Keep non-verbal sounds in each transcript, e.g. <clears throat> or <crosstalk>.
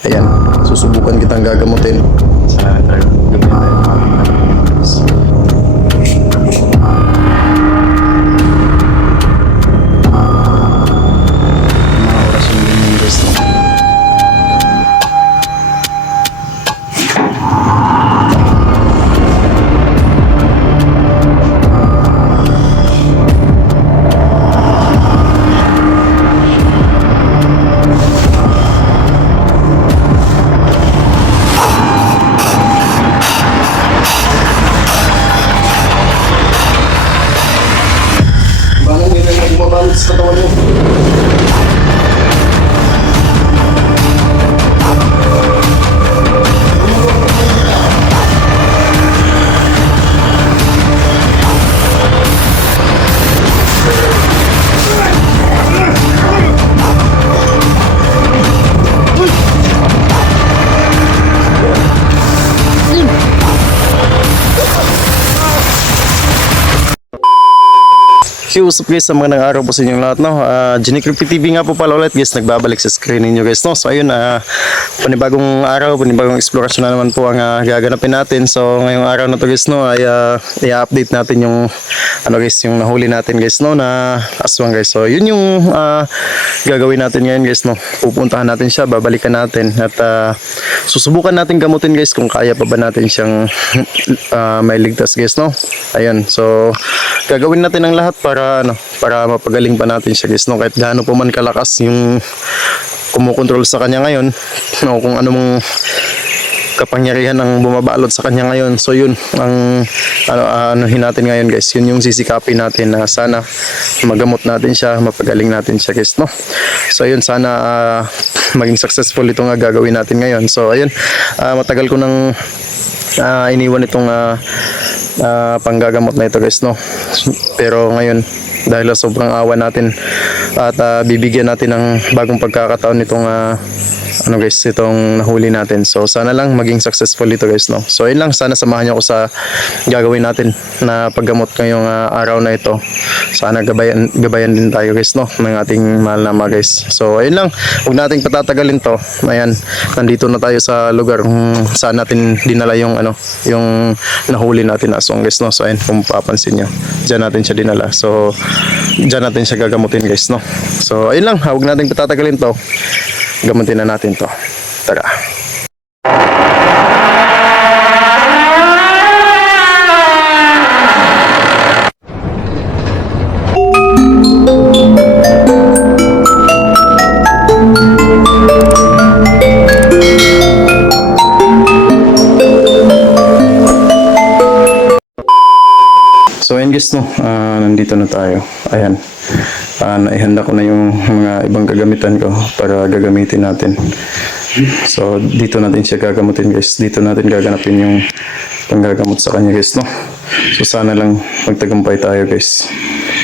Ayan, susubukan kitang gagamutin. Sa tayo, gabi na tayo. Okay, what's up guys? Sa mga araw po sa inyong lahat, no? Uh, Genicripy TV nga po pala ulit guys, nagbabalik sa screen ninyo guys, no? So ayun, uh, panibagong araw, panibagong explorasyon na naman po ang uh, gaganapin natin. So ngayong araw na to guys, no, ay uh, i-update natin yung, ano guys, yung nahuli natin guys, no, na aswang guys. So yun yung uh, gagawin natin ngayon guys, no? Pupuntahan natin siya, babalikan natin at uh, susubukan natin gamutin guys kung kaya pa ba natin siyang uh, <clears throat> may ligtas guys, no? Ayun, so gagawin natin ang lahat para ano, para mapagaling pa natin siya guys, no? Kahit gaano pa man kalakas yung kumukontrol sa kanya ngayon, no, kung ano mong kapangyarihan ang bumabalot sa kanya ngayon. So yun ang ano anuhin natin ngayon guys. Yun yung sisikapin natin na sana magamot natin siya, mapagaling natin siya guys, no. So yun sana ah, maging successful itong uh, gagawin natin ngayon. So ayun, ah, matagal ko nang ah, iniwan itong ah, ah, panggagamot na ito guys, no. Pero ngayon dahil sobrang awa natin at ah, bibigyan natin ng bagong pagkakataon itong ah, ano guys, itong nahuli natin. So sana lang maging successful ito guys, no. So yun lang, sana samahan niyo ako sa gagawin natin na paggamot ngayong ah, araw na ito. Sana gabayan gabayan din tayo guys, no, ng ating mahal na mga guys. So ayun lang, huwag nating patatagalin to. Ayan, nandito na tayo sa lugar kung saan natin dinala yung ano, yung nahuli natin na aswang guys, no. So ayun, kung papansin niyo, diyan natin siya dinala. So diyan natin siya gagamutin guys, no. So ayun lang, huwag nating patatagalin to gamutin na natin to. Tara. So ayun guys no, ah, nandito na tayo. Ayan. Naihanda ko na yung mga ibang gagamitan ko para gagamitin natin. So dito natin siya gagamutin guys. Dito natin gaganapin yung panggagamot sa kanya guys no. So sana lang magtagumpay tayo guys.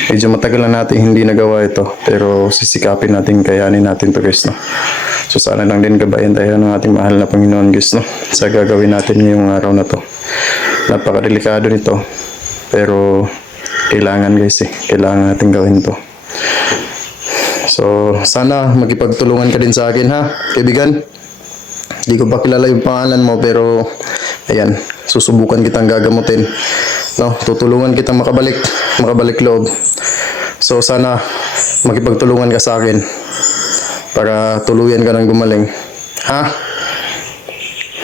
Medyo matagal na natin hindi nagawa ito pero sisikapin natin kayanin natin to guys no. So sana lang din gabayan tayo ng ating mahal na Panginoon guys no sa gagawin natin ngayong araw na to. Napakadelikado nito pero kailangan guys eh. Kailangan natin gawin to. So, sana magipagtulungan ka din sa akin ha, kaibigan. Hindi ko pa kilala yung pangalan mo pero ayan, susubukan kitang gagamutin. No, tutulungan kitang makabalik, makabalik loob. So sana makipagtulungan ka sa akin para tuluyan ka ng gumaling. Ha?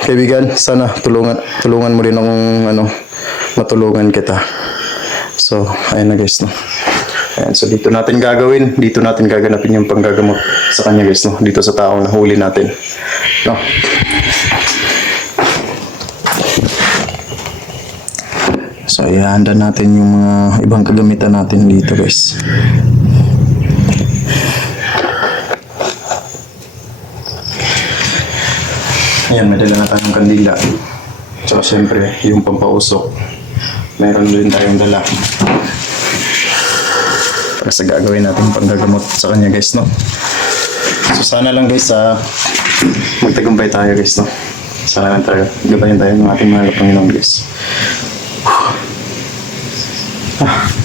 Kaibigan, sana tulungan tulungan mo rin akong ano, matulungan kita. So, ayun na guys, no. Ayan, so dito natin gagawin, dito natin gaganapin yung panggagamot sa kanya guys, no. Dito sa taong nahuli natin. No. So, ihanda natin yung mga ibang kagamitan natin dito guys. Ayan, may dala na tayong kandila. Tsaka syempre, yung pampausok. Meron din tayong dala. Para sa gagawin natin panggagamot sa kanya guys, no? So sana lang guys, sa magtagumpay tayo guys, no? Sana lang tayo, gabayan tayo ng ating mahal na Panginoon guys. Ah.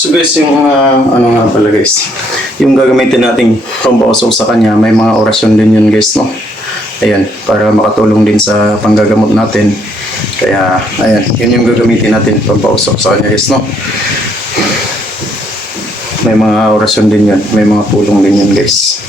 So guys, yung ah, ano nga pala guys, yung gagamitin nating pambausok sa kanya, may mga orasyon din yun guys, no? Ayan, para makatulong din sa panggagamot natin. Kaya, ayan, yun yung gagamitin natin pambausok sa kanya guys, no? May mga orasyon din yun, may mga tulong din yun guys.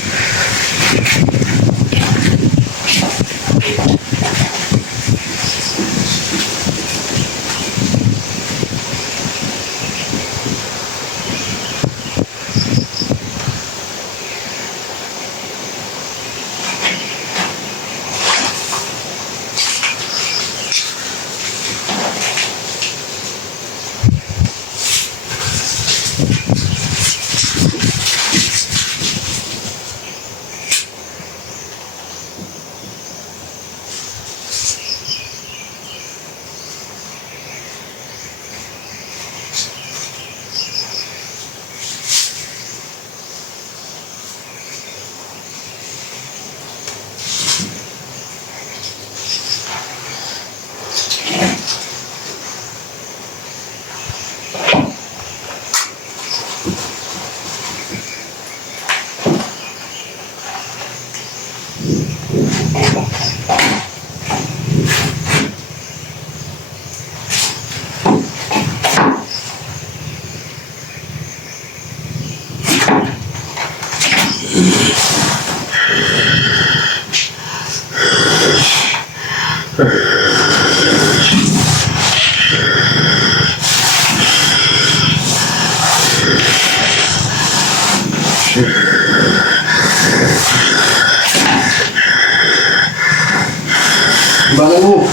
Mo.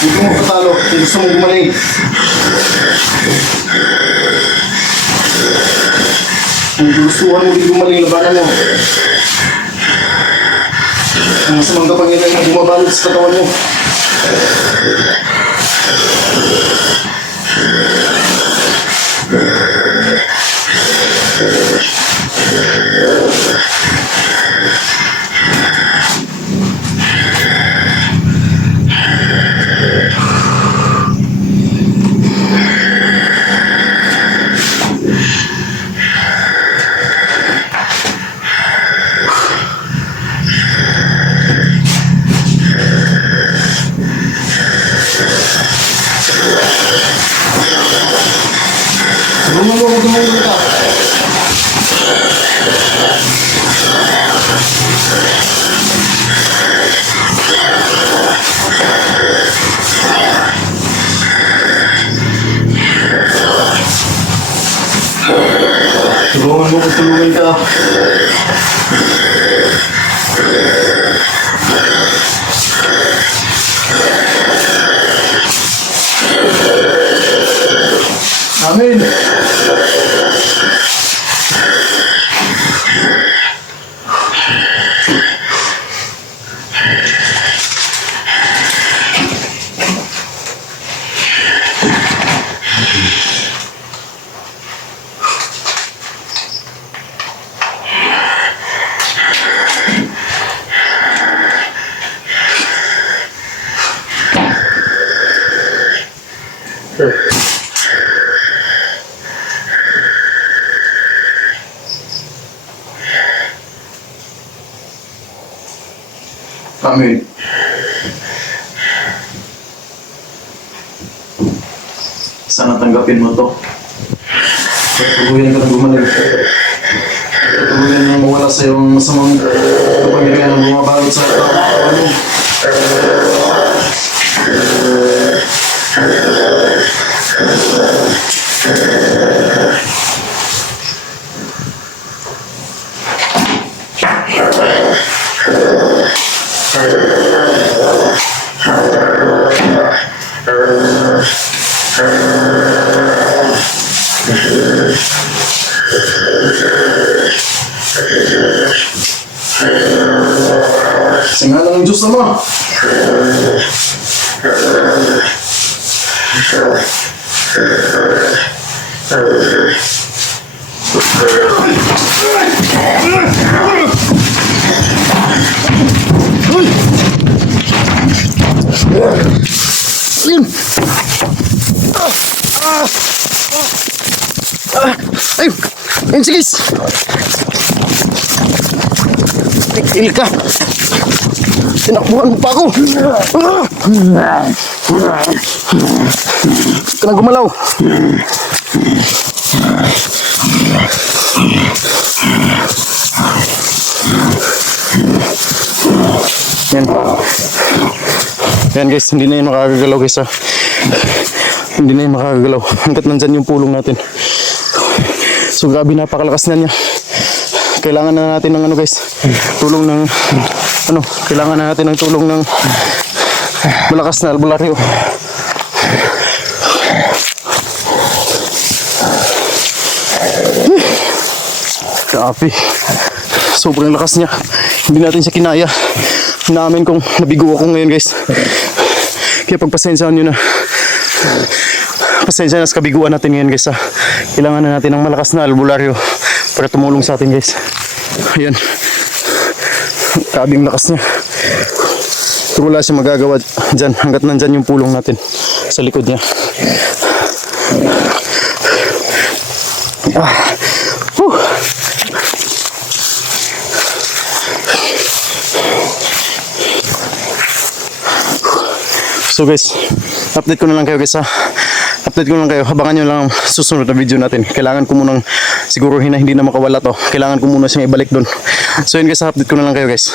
Hindi mo katalo. Hindi gusto mo gumaling. Kung gustuhan mo di gumaling, labanan mo. Ang masamang kapangyarihan na bumabalot sa katawan mo. Tulungan tanggapin mo to. Patuloyan ka ng gumaling. Patuloyan na mawala sa iyong masamang kapangyarihan na bumabalot sa katawan mo. Sa ngalan ng Diyos Ama. Ay! Ayun, sige! Tigil ka! Tinakbuhan mo pa ako! Huwag na gumalaw! Yan. Yan guys, hindi na yun makakagalaw guys ha. Hindi na yun makakagalaw. Hanggat nandyan yung pulong natin. So grabe napakalakas na niya. Kailangan na natin ng ano guys, tulong ng ano, kailangan na natin ng tulong ng malakas na albularyo. Grabe. Sobrang lakas niya. Hindi natin siya kinaya. Namin kung nabigo ako ngayon guys. Kaya pagpasensyahan nyo na. Pasensya na sa kabiguan natin ngayon guys ha. Kailangan na natin ng malakas na albularyo para tumulong sa atin guys. Ayan. Grabing lakas niya. Pero wala siya magagawa dyan hanggat nandyan yung pulong natin sa likod niya. Ah. So guys, update ko na lang kayo guys ha. Update ko lang kayo. Habangan nyo lang ang susunod na video natin. Kailangan ko munang siguro na hindi na makawala to. Kailangan ko muna siyang ibalik doon. So yun guys, update ko na lang kayo guys.